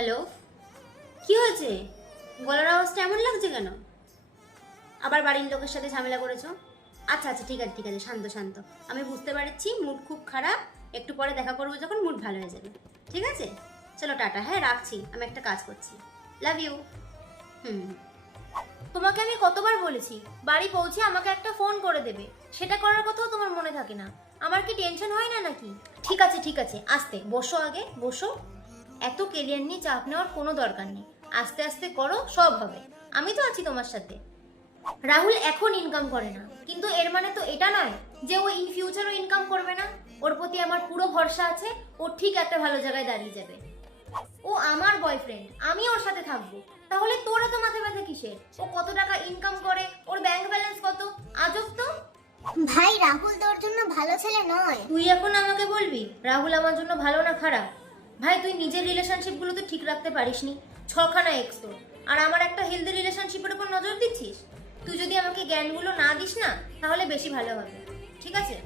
Hello, কি হয়েছে? গলার আওয়াজটা এমন লাগছে কেন? আবার বাড়ির লোকের সাথে ঝামেলা করেছো? আচ্ছা আচ্ছা, ঠিক আছে ঠিক আছে, শান্ত শান্ত। আমি বুঝতে পারছি মুড খুব খারাপ। একটু পরে দেখা করবো যখন মুড ভালো হয়ে যাবে। ঠিক আছে, চলো টাটা। হ্যাঁ রাখছি, আমি একটা কাজ করছি। Love you. হুম। তোমাকে আমি কতবার বলেছি বাড়ি পৌঁছে আমাকে একটা ফোন করে দেবে, সেটা করার কথাও তোমার মনে থাকে না। আমার কি টেনশন হয় না নাকি? ঠিক আছে, আস্তে বসো, আগে বসো। এত কেরিয়ার নিয়ে চাপ নেওয়ার কোনো দরকার নেই। আস্তে আস্তে করো, সব হবে। আমি তো আছি তোমার সাথে। রাহুল এখন ইনকাম করে না, কিন্তু এর মানে তো এটা নয় যে ও ইন ফিউচারও ইনকাম করবে না। ওর প্রতি আমার পুরো ভরসা আছে, ও ঠিক একটা ভালো জায়গায় দাঁড়িয়ে যাবে। ও আমার বয়ফ্রেন্ড, আমি ওর সাথে থাকবো। তাহলে তোরা তো মাথা ব্যথা কিসের? ও কত টাকা ইনকাম করে, ওর ব্যাংক ব্যালেন্স কত, আজব তো। ভাই রাহুল তোর জন্য ভালো ছেলে নয়। তুই এখন আমাকে বলবি রাহুল আমার জন্য ভালো না খারাপ? ভাই তুই নিজের রিলেশনশিপগুলো তো ঠিক রাখতে পারিসনি, ছখানা এক্স তোর। আর আমার একটা হেলদি রিলেশনশিপের উপর নজর দিচ্ছিস। তুই যদি আমাকে জ্ঞানগুলো না দিস না, তাহলে বেশি ভালো হবে। ঠিক আছে?